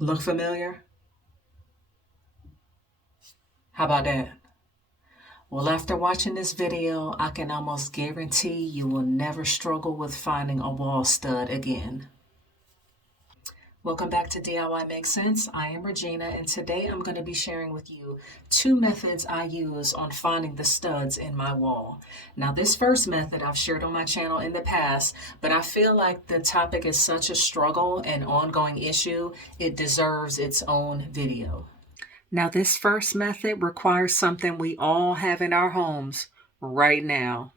Look familiar? How about that? Well, after watching this video, I can almost guarantee you will never struggle with finding a wall stud again. Welcome back to DIY Makes Sense. I am Regina, and today I'm going to be sharing with you two methods I use on finding the studs in my wall. Now, this first method I've shared on my channel in the past, but I feel like the topic is such a struggle and ongoing issue, it deserves its own video. Now, this first method requires something we all have in our homes right now.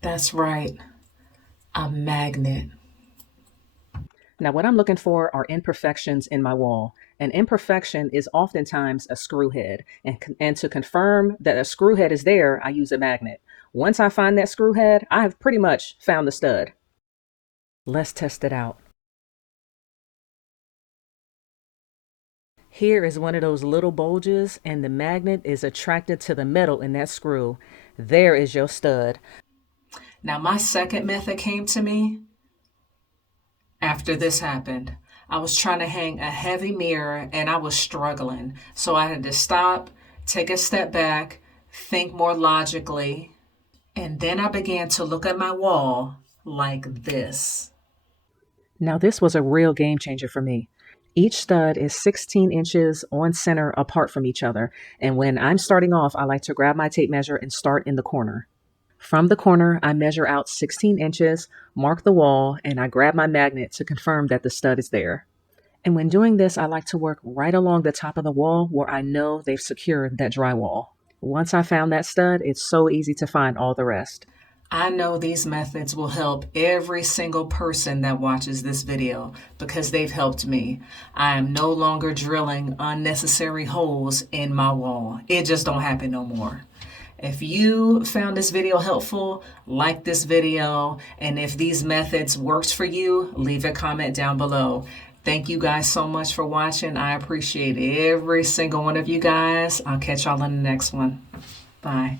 That's right, a magnet. Now, what I'm looking for are imperfections in my wall. An imperfection is oftentimes a screw head. And to confirm that a screw head is there, I use a magnet. Once I find that screw head, I have pretty much found the stud. Let's test it out. Here is one of those little bulges, and the magnet is attracted to the metal in that screw. There is your stud. Now, my second method came to me after this happened. I was trying to hang a heavy mirror and I was struggling. So I had to stop, take a step back, think more logically, and then I began to look at my wall like this. Now, this was a real game changer for me. Each stud is 16 inches on center apart from each other. And when I'm starting off, I like to grab my tape measure and start in the corner. From the corner, I measure out 16 inches, mark the wall, and I grab my magnet to confirm that the stud is there. And when doing this, I like to work right along the top of the wall where I know they've secured that drywall. Once I found that stud, it's so easy to find all the rest. I know these methods will help every single person that watches this video because they've helped me. I am no longer drilling unnecessary holes in my wall. It just don't happen no more. If you found this video helpful, like this video, and if these methods worked for you, leave a comment down below. Thank you guys so much for watching. I appreciate every single one of you guys. I'll catch y'all in the next one. Bye.